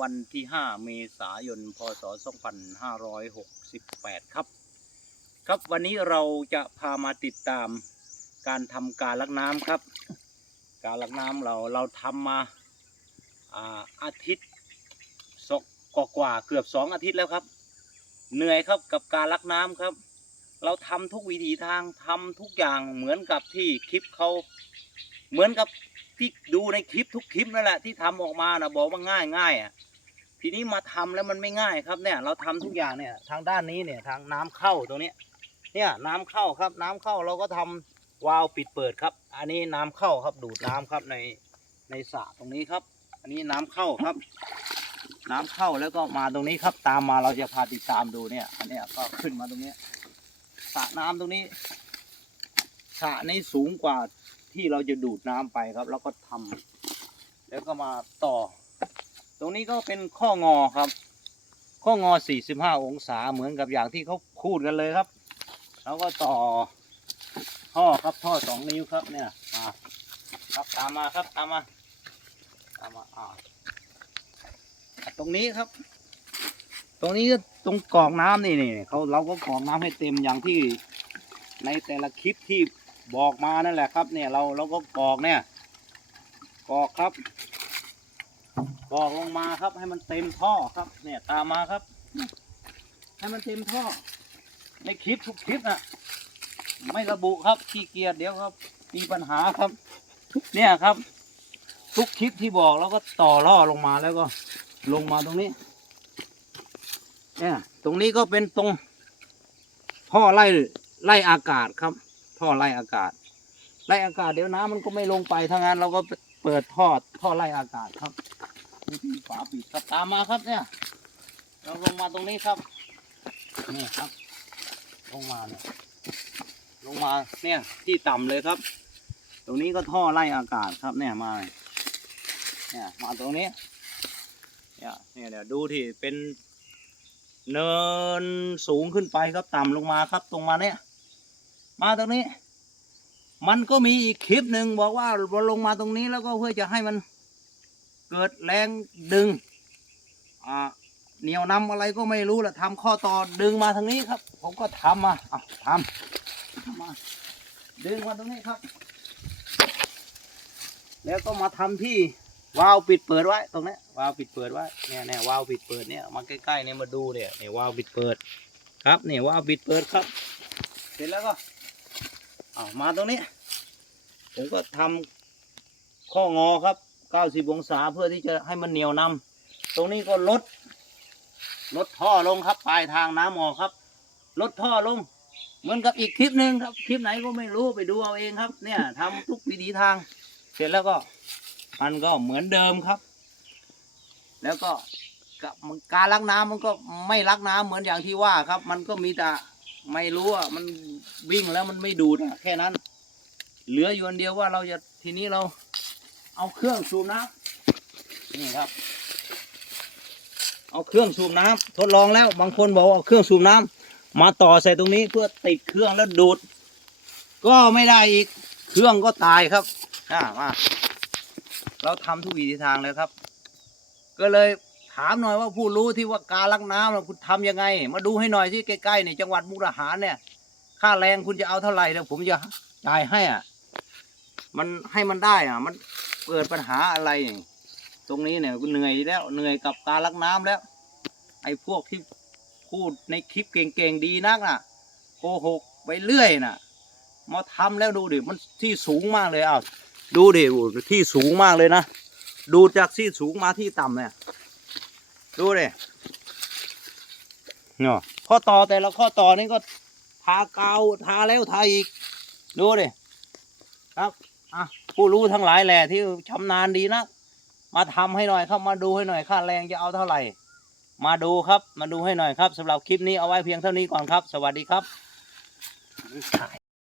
วันที่ 5 เมษายน พศ 2568 ครับ ครับวันนี้เราจะพามาติดตามการทำการลักน้ำครับ การลักน้ำเราเราทำมาอาอาทิตย์สกกว่าเกือบสองอาทิตย์แล้วครับ เหนื่อยครับกับการลักน้ำครับ เราทำทุกวิถีทางทำทุกอย่างเหมือนกับที่คลิปเขาเหมือนกับที่ดูในคลิปทุกคลิปนั่นแหละที่ทำออกมานะบอกว่าง่ายง่ายอะ ทีนี้มาทำแล้วมันไม่ง่ายครับเนี่ย เราทำทุกอย่างเนี่ย ทางด้านนี้เนี่ยทางน้ำเข้าตรงนี้ เนี่ยน้ำเข้าครับ น้ำเข้าเราก็ทำวาล์วปิดเปิดครับ อันนี้น้ำเข้าครับดูดน้ำครับในในสระตรงนี้ครับ อันนี้น้ำเข้าครับ น้ำเข้าแล้วก็มาตรงนี้ครับ ตามมาเราจะพาติดตามดูเนี่ย อันนี้ก็ขึ้นมาตรงนี้สระน้ำตรงนี้สระนี้สูงกว่าที่เราจะดูดน้ำไปครับ แล้วก็ทำแล้วก็มาต่อ ตรงนี้ก็เป็นข้องอครับ ข้องอ 45 องศาเหมือนกับอย่างที่เขาพูดกันเลยครับแล้วก็ต่อท่อครับท่อสองนิ้วครับเนี่ยมาครับตามมาครับตามมาตามมาอ่าตรงนี้ครับ ตรงนี้ก็ตรงกรองน้ำนี่นี่เขาเราก็กรองน้ำให้เต็มอย่างที่ในแต่ละคลิปที่บอกมานั่นแหละครับ เนี่ยเราเราก็กรอกเนี่ยกรอกครับ กอกลงมาครับ ให้มันเต็มท่อครับ เนี่ยตามมาครับ ให้มันเต็มท่อ ในคลิปทุกคลิปนะไม่ระบุครับขี้เกียจเดี๋ยวครับมีปัญหาครับ เนี่ยครับ ทุกคลิปที่บอกแล้วก็ต่อล่อลงมาแล้วก็ลงมาตรงนี้ เนี่ย ตรงนี้ก็เป็นตรงท่อไล่ไล่อากาศครับ ท่อไล่อากาศ ไล่อากาศเดี๋ยวน้ำมันก็ไม่ลงไปถ้างั้นเราก็เปิดท่อท่อไล่อากาศครับ วิธีฝาปิดครับตามมาครับเนี่ยเราลงมาตรงนี้ครับ นี่ครับ ลงมาเนี่ยลงมาเนี่ยที่ต่ำเลยครับ ตรงนี้ก็ท่อไล่อากาศครับเนี่ยมาเนี่ยมาตรงนี้เนี่ยเนี่ยเดี๋ยวดูที่เป็นเนินสูงขึ้นไปครับต่ำลงมาครับ ตรงมาเนี่ย มาตรงนี้ มันก็มีอีกคลิปหนึ่งบอกว่าเราลงมาตรงนี้แล้วก็เพื่อจะให้มัน เกิดแรงดึงอ่าเหนียวนำอะไรก็ไม่รู้แหละทำข้อต่อดึงมาทางนี้ครับ ผมก็ทำมาอะทำมาดึงมาตรงนี้ครับ แล้วก็มาทำที่วาล์วปิดเปิดไว้ ตรงนี้วาล์วปิดเปิดไว้เนี่ยเนี่ยวาล์วปิดเปิดเนี่ยมาใกล้ๆเนี่ยมาดูเนี่ยเนี่ยวาล์วปิดเปิด ครับเนี่ยวาล์วปิดเปิดครับ เสร็จแล้วก็เอามาตรงนี้ ผมก็ทำข้องอครับ 90 องศาเพื่อที่จะให้มันเหนียวนำตรงนี้ก็ลด ลดท่อลงครับปลายทางน้ำออกครับ ลดท่อลง เหมือนกับอีกคลิปหนึ่งครับ คลิปไหนก็ไม่รู้ไปดูเอาเองครับ เนี่ยทำทุกวิถีทาง เสร็จแล้วก็มันก็เหมือนเดิมครับ แล้วก็กการลักน้ำมันก็ไม่ลักน้ำเหมือนอย่างที่ว่าครับ มันก็มีแต่ไม่รู้ว่ามันวิ่งแล้วมันไม่ดูดอะแค่นั้น เหลืออยู่อันเดียวว่าเราจะทีนี้เรา เอาเครื่องสูบน้ำนี่ครับ เอาเครื่องสูบน้ำทดลองแล้ว บางคนบอกเอาเครื่องสูบน้ำมาต่อใส่ตรงนี้เพื่อติดเครื่องแล้วดูด ก็ไม่ได้อีก เครื่องก็ตายครับอ่ามาเราทำทุกวิธีทางเลยครับ ก็เลยถามหน่อยว่าผู้รู้ที่ว่าการลักน้ำน่ะคุณทำยังไง มาดูให้หน่อยที่ใกล้ๆในจังหวัดมุกดาหารเนี่ย ค่าแรงคุณจะเอาเท่าไหร่เดี๋ยวผมจะจ่ายให้อะ มันให้มันได้อะ มัน เปิดปัญหาอะไร ตรงนี้เนี่ยเหนื่อยแล้วเหนื่อยกับการลักน้ำแล้ว ไอ้พวกที่พูดในคลิปเก่งๆดีนักน่ะโกหกไปเรื่อยน่ะ มาทำแล้วดูดิมันที่สูงมากเลยอ้าวดูดิที่สูงมากเลยนะดูจากที่สูงมาที่ต่ำเนี่ยดูดิเนาะข้อต่อแต่ละข้อต่อนี่ก็ทาเกาวทาแล้วทาอีกดูดิครับอะ ผู้รู้ทั้งหลายแหละที่ชำนาญดีนะมาทำให้หน่อยครับมาดูให้หน่อยค่าแรงจะเอาเท่าไหร่ มาดูครับมาดูให้หน่อยครับสำหรับคลิปนี้เอาไว้เพียงเท่านี้ก่อนครับ สวัสดีครับถ่าย